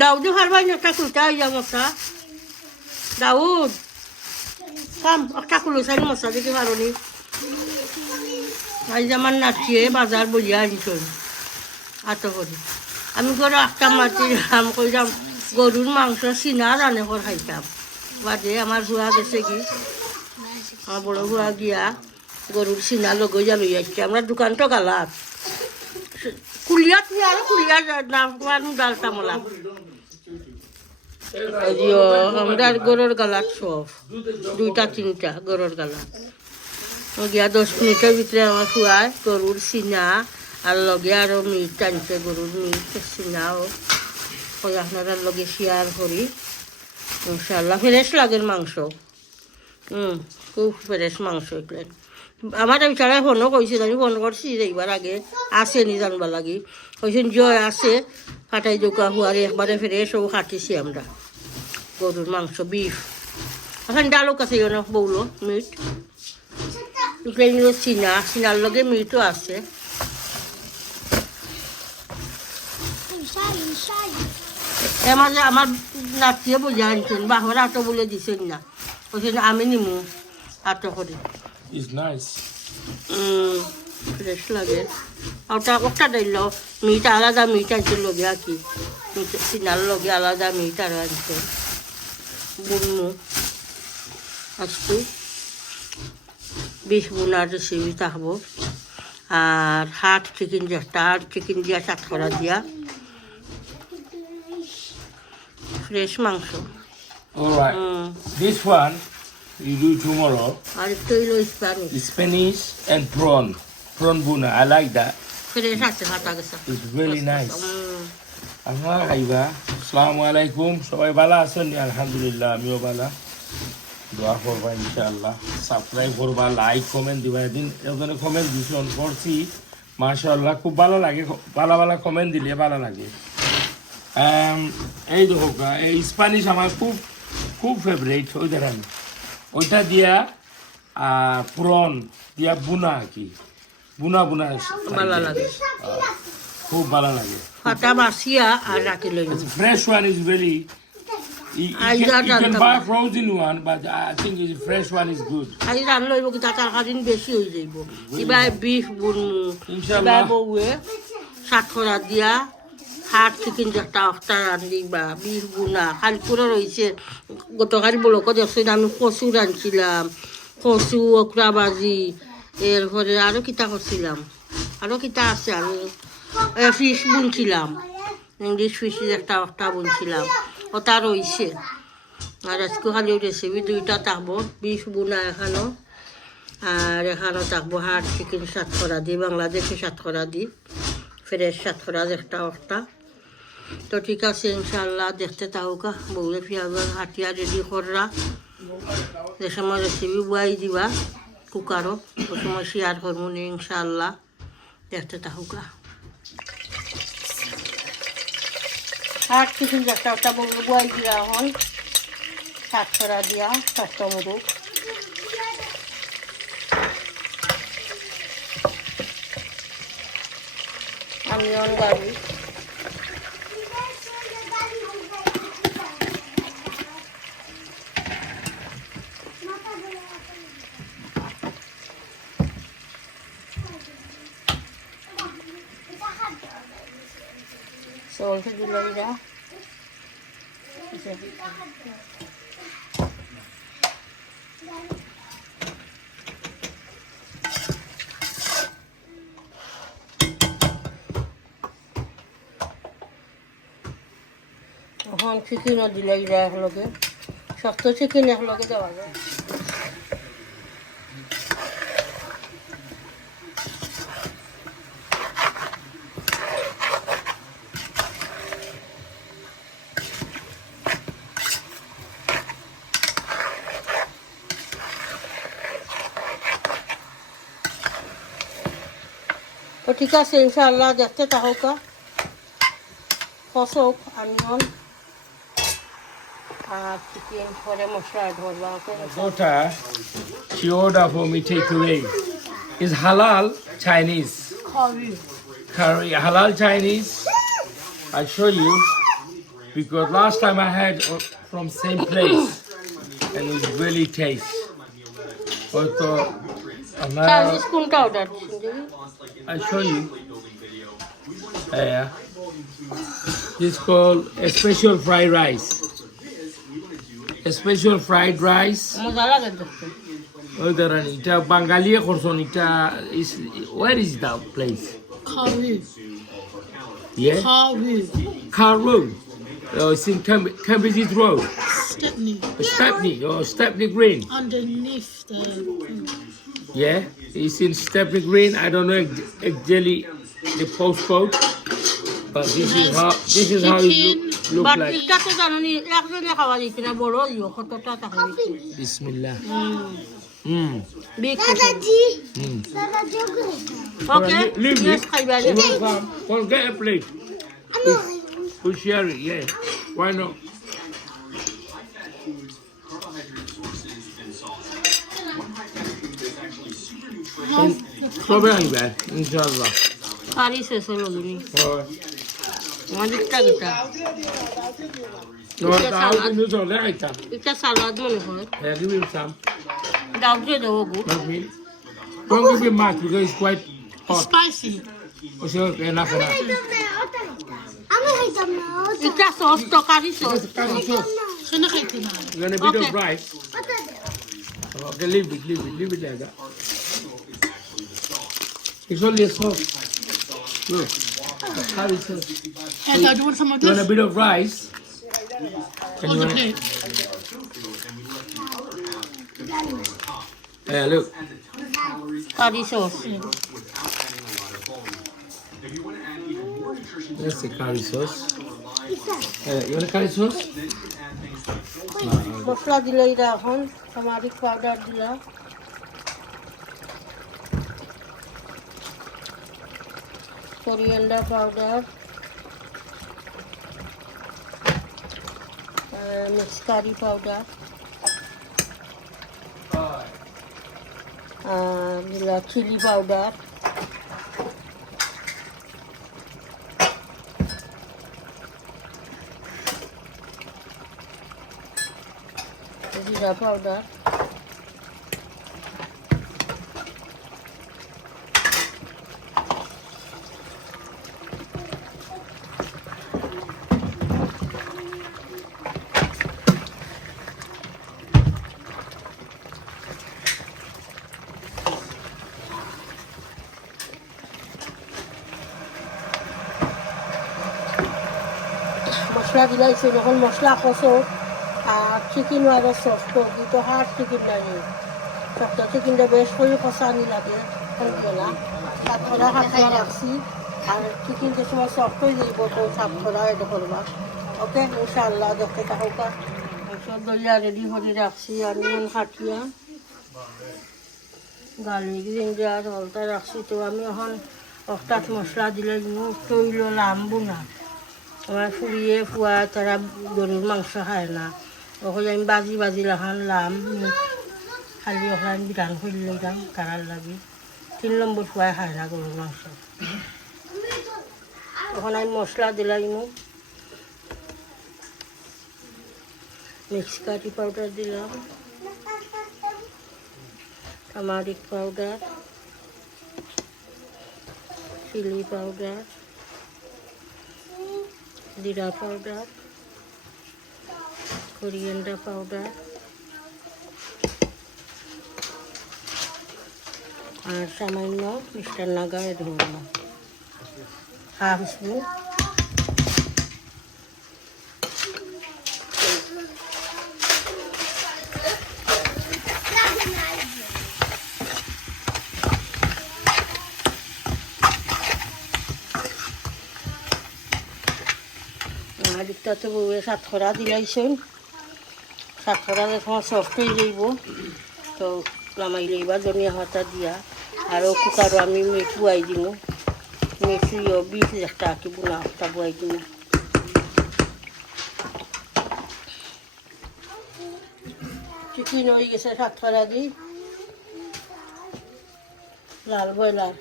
দাউদ হারবাই না একটা কুলটা হইয়া মশা দাউদ কাম একটা কুলো চাই মশা দিতে পারোনি আজ আমার নাচিয়ে বাজার বইয়া আনছেন আত করি আমি করে একটা মাটি আম কইলাম গরুর মাংস চিনা রানে করে খাইতাম বাদে আমার হুয়া গেছে কি আমার বড় হুয়া গিয়া গরুর চিনা লগই যা লই আসছে আমরা দোকানটা গালাত কুলিয়াত আর কুলিয়া নাম ডাল তামলা আমরা গরুর গালাত সব 2-3টা গরুর গালাত গিয়া 10 মিনিটের ভিতরে আমার খুয়ায় গরুর চিনা আর লগে আরও মিট টানছে গরুর মিট চিনাও ওই আপনারা লগে শেয়ার করি ইনশাল্লাহ ফ্রেশ লাগের মাংস খুব ফ্রেশ মাংস এগুলো আমার বিচারা ফোনও কইছিল আমি ফোন করছি এইবার আগে আসেনি জানবা লাগি কইছেন জয় আছে কাটাই দোকা হুয়ারে একবারে ফ্রেশ ও খাটিছি আমরা গরুর মাংস বিফ এখন ডালও কাছে না বউলো মিট এগুলো চিনার লগে মিটও আছে মাঝে আমার নাতিয়ে বোঝা আনছেন বাহর আটো বলে দিছেন না বলছেন আমি নিমু আটো করে ফ্রেশ লাগে ওটা একটা দিল মিট আলাদা মিট আনছে লগে আর কি চিনার লগে আলাদা মিট আর আনছে বুনমু আজকে বিষ বোনার রেসিপি থাকবো আর হাট চিকেন দিয়া চাট করা দিয়া ফ্রেশ মাংস Alright. This one you do tomorrow. আর একটু হইলো Spanish and prawn buna. I like that. Fresh আছে হাটা গেছে It's really nice. আমরা খাইবা আসসালামু আলাইকুম সবাই ভালো আছেন আলহামদুলিল্লাহ আমিও ভালো দোয়া করবা ইনশাআল্লাহ সাবস্ক্রাইব করবা লাইক কমেন্ট দিবা এদিন এখানে কমেন্ট দিছেন করছি মাশাআল্লাহ খুব ভালো লাগে ভালো ভালো কমেন্ট দিলে ভালো লাগে এই দেখো এই স্প্যানিশ আমার খুব খুব ফেভারিট ওই দেখেন ওইটা দিয়া প্রন দিয়া বুনা কি বুনা ভালো লাগে খুব ভালো লাগে ফাটা মাসিয়া আর রাখি লই fresh one is really you can buy frozen one but I think the fresh one is good I run লইব কি তার কাদিন বেশি হই যাইব কিবা বিফ বুনমু ইনশাআল্লাহ বউয়ে সাত করা দিয়া হাট চিকেন একটা অক্টা রান্ধিবা বিফ বুনা খালি করে রয়েছে গতকাল বলক দেখছেন আমি কচু রাঁধছিলাম কচু ওকরা ভাজি এরপরে আরও কিতা করছিলাম আরও কিতা আছে আমি ফিশ বুনছিলাম ইংলিশ ফিশের একটা বুনছিলাম ওটা রয়েছে আর আজকে খালি রেসিপি 2টা থাকবো বিফ বুনা এখানো আর এখানেও থাকবো হাট চিকেন সাতকরা দি বাংলাদেশি সাতকরা দি ফ্রেশ সাতকরা একটা তো ঠিক আছে ইনশাল্লাহ দেখতে থাকুকা বউলে পেঁয়াজ হাটিয়া রেডি কররা যে সময় রেসিপি বুয়াই দিবা কুকারও ওই সময় শেয়ার করবো ইনশাল্লাহ দেখতে থাকুকা হাট চিকেন একটা বউলে বুয়াই দিয়া হল সাতকরা দিয়া 4টা মুরুখ অনিয়ন গার্লিক salt দিলাম যা এখন চিকেনও দিলে একলগে শক্ত চিকেন একলগে দেওয়া যায় তো ঠিক আছে ইনশাআল্লাহ দেখতে থাকুকা কষক অনিয়ন আর চিকেন পরে মশলা ধরবা daughter she order for me takeaway is halal Chinese curry halal Chinese I'll show you because last time I had from same place and it was really taste. Also, now Chinese কোনটা order দিচ্ছেন? I show you. Yeah. This called a special fried rice. A special fried rice. মজা লাগে দেখতে। ওই ধরেন এটা বাঙালি করছেন এটা is where is that place? Karu. Yeah. Karu. Karu. It's in Cambridge Road. Stepney. Stepney or Stepney Green. Underneath the. Yeah. It's in Stepney Green. I don't know exactly the postcode, but this is how it look but like. এটা তো জানি একজনে খাওয়া দিচ্ছে না বড় ইয়ে কতটা টাকা Bismillah. Big Mm. Okay Leave yes it. খাইবা You want some? Well, get a plate. We'll share it. Yeah. Why not? Strawberry bag, inshallah. কারি শেষ হলো তুমি Alright. আমাদেরটা কিটা No, I'll do so later. এটা সালাদ মনে হয় Yeah, give him some. Dow দিয়ে দেবো গো Don't me. Don't give him much because it's quite hot. Spicy. Okay, okay, enough enough. এটা সস তো কারি sauce Curry sauce. Shana khaytina. You want a bit Okay. of rice? Okay, leave it like that. It's only a sauce. Look, curry sauce. Hey, do you want some of You want a this? bit of rice? And On you the want plate. Yeah, look. Curry sauce That's the curry sauce. You want a curry sauce? মশলা দিলে এটা এখন turmeric powder দিলাম coriander powder, mixed curry powder, chili powder, jeera powder, মশলা দিলাইছে যখন মশলা কষো আর chicken আরও soft করবি তো hard chicken লাগে সফট চিকেনটা বেশ করে কষানি লাগে না সাতটা হাতটা রাখছি আর চিকেন যে সময় সফট হয়ে যাইব তো সাতটা এটা করবা ওকে ইনশাআল্লাহ দেখতে থাকা সব দইয়া রেডি করে রাখছি অনিয়ন কাটিয়া গার্লিক জিঞ্জার হলতা রাখছি তো আমি এখন অর্থাৎ মশলা দিলে তৈল লাম্বু না আমার ফুরিয়ে ফুয়া তারা গরুর মাংস খায় না ওখানে আমি বাজি বাজি লাখান লাম খালি ওখানে বিধান খুললে যাম তারার লাগি 3 নম্বর ফুয়াই খায় না গরুর মাংস ওখানে আমি মশলা দিলাম মিক্স কারি পাউডার দিলাম টামারিক পাউডার চিলি পাউডার জিরা পাউডার coriander powder আর সামান্য মিষ্টার নাগা ধরলাম হাফ স্পুন আরেকটা তো বউয়ে সাতখরা দিলাইছেন সাতখরা যখন সফট হয়ে যাইব তো নামাই লইবা ধনিয়া পাতা দিয়া আরও কুকারও আমি মেথি বুয়াই দিব মেথি বিষ একটা আঁকি বোনা একটা বুয়াই দিব চিকেন হয়ে গেছে সাতখরা দি লাল ব্রয়লার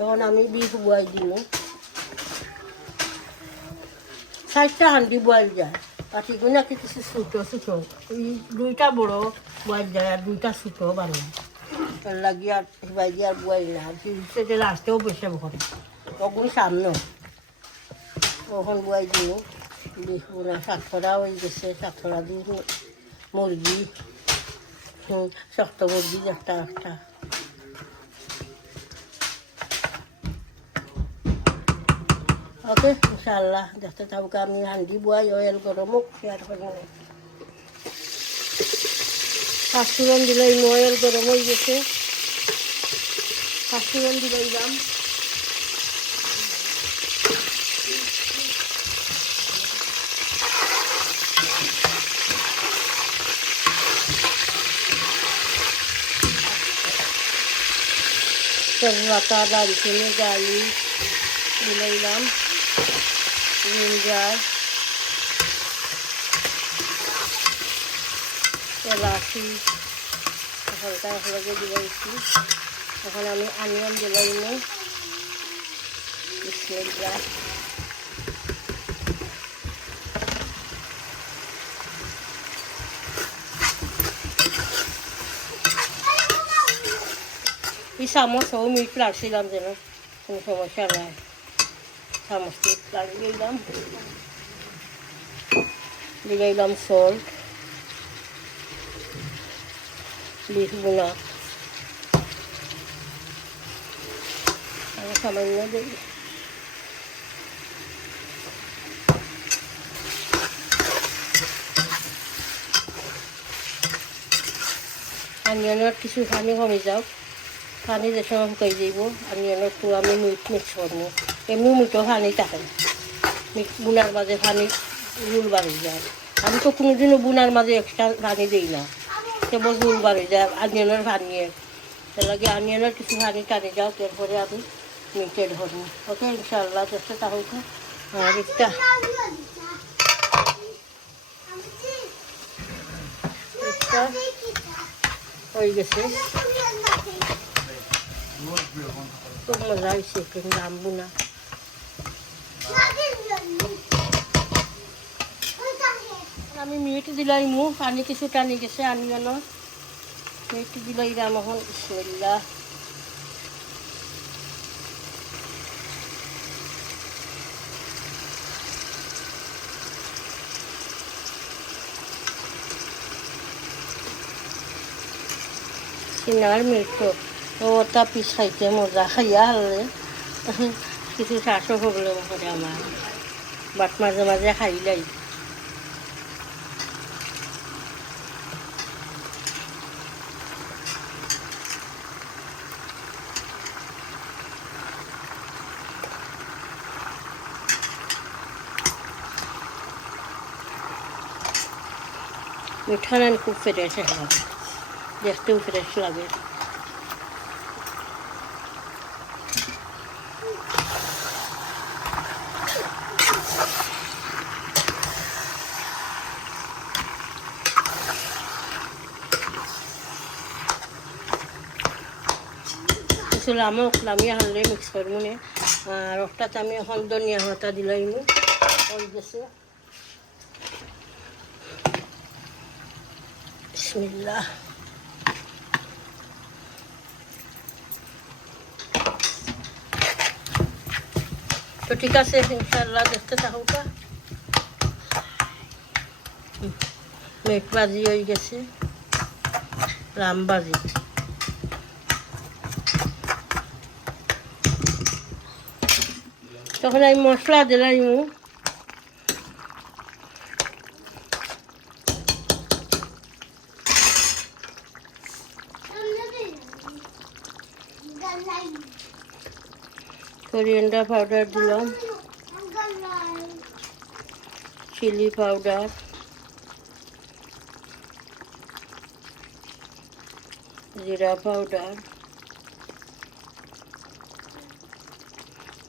তখন আমি বিষ বয়াই দিব। 4টা হাঁড়ি বয়াল যায়, পাটিগুলো কিছু ছোটো ছোটো, এই 2টা বড় বয়াল যায় আর 2টা ছোটো বানাই। তার লাগি আর বাইরে আর বয়াই না, সেটা লাস্টেও বসে ভরে তখন সামনে ওখান বয়াই দিব। বিষ বোনা শাকরা হয়ে গেছে, শাকরা দিয়ে মুরগি, শক্ত মুরগি একটা একটা। ওকে ইনশাআল্লাহ দেখতে থাকুক। আমি হাঁড়ি বয়াই অয়েল গরম শেয়ার করব। পাঁচফোড়ন দিলাই, অয়েল গরম হয়ে গেছে, পাঁচফোড়ন দিলাম। তেজপাতা, দারচিনি, ডালি দিলাম, জিঞ্জার, এলাচি হালকা হালকা দিলাইছি। এখন আমি অনিয়ন দিলাম, বিসমিল্লাহ। এই চামচও মিট লাগছিলাম যেন, কোনো সমস্যা নাই, চামচটি লাগিয়ে দিলাম সল্ট, বিষ বোনা আমি সামান্য দিই। অনিয়নের কিছু পানি কমে যাওক, পানি যে সময় শুকাই যাব অনিয়নের তো আমি মিক্স করবো। এমনি মিঠো পানি থাকে, বোনার মাঝে পানি রুল বাড়ি যায়। আমি তো কোনোদিনও বোনার মাঝে এক্সট্রা পানি দিই না, কেবল রুল বাড়ি যায় অনিয়নের পানিয়ে। তার লাগে অনিয়নের কিছু পানি টানি যাও, তারপরে আমি মিটে ধরবো। ওকে ইনশাআল্লাহ দেখতে তাহলে। আর একটা হয়ে গেছে, খুব মজা হয়েছে কিন্তু রামবো না। আমি মিট দিলাম, পানি কিছু টানি গেছে অনিয়ন, মিট দিলাম। এখন বিসমিল্লাহ। সিনার মিট তো ওটা পিস খাইতে মজা, খাইয়া হলে কিছু শ্বাসও প্রবলেম করে আমার, বাট মাঝে মাঝে খাইলাই। মিঠা নান খুব ফ্রেশ লাগে, দেখতেও ফ্রেশ লাগে। কিছু লামিয়া হানলে মিক্স করবো নে। আর ওটাতে আমি এখন ধনিয়া পাতা দিলাম, হয়ে গেছে। বিসমিল্লাহ। তো ঠিক আছে ইনশাআল্লাহ দেখতে থাকুক। মিট ভাজি হয়ে গেছে, রাম ভাজি। তখন আমি মশলা দিলাম, coriander powder দিলাম, চিলি পাউডার, জিরা powder,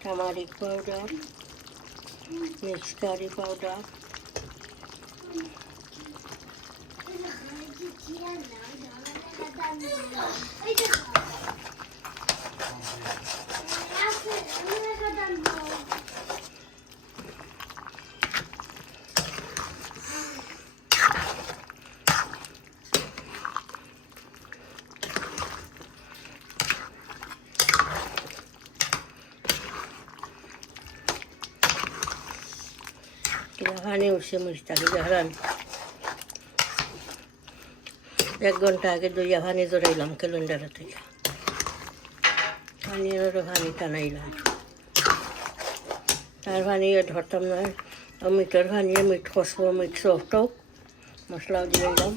turmeric powder, mix curry powder, পানি উঠছে মুস্তাকি জাহারান 1 ঘন্টা আগে দইয়া পানি জড়াইলাম ক্যালেন্ডারে থেকে পানি টানাইলাম তার পানি ধরতাম না মিটের পানি মিট কষবো মিট সফটক মশলাও দিলাম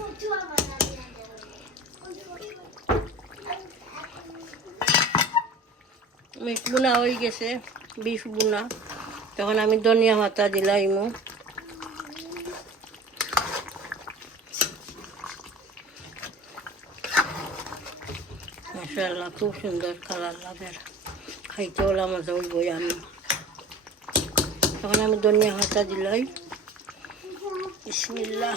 মিট বুনা হয়ে গেছে বিফ বুনা তখন আমি ধনিয়া পাতা দিলাইমু মাশাআল্লাহ খুব সুন্দর কালার লাগে খাইতে ওলা মজা হইবই আমি তখন আমি ধনিয়া পাতা দিলাই বিসমিল্লাহ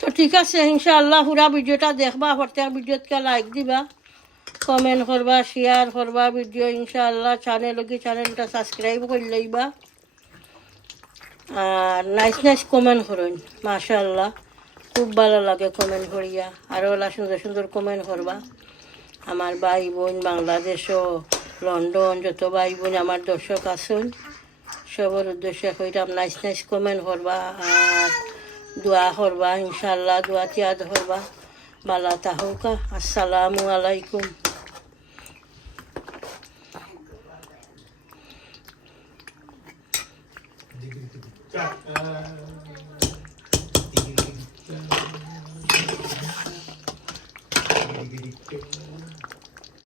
তো ঠিক আছে ইনশাআল্লাহ পুরা ভিডিওটা দেখবা প্রত্যেক ভিডিওতে লাইক দিবা কমেন্ট করবা শেয়ার করবা ভিডিও ইনশাআল্লাহ চ্যানেলটা সাবস্ক্রাইব করে লইবা আর নাইস কমেন্ট করুন মাশাআল্লাহ খুব ভালো লাগে কমেন্ট করিয়া আরও সুন্দর সুন্দর কমেন্ট করবা আমার ভাই বোন বাংলাদেশও লন্ডন যত ভাই বোন আমার দর্শক আছেন সবার উদ্দেশ্যে কইরাম নাইস কমেন্ট করবা আর দোয়া করবা ইনশাআল্লাহ দোয়া তিয়াদ করবা বালা তাহকা আসসালামু আলাইকুম Ding, ding, ding.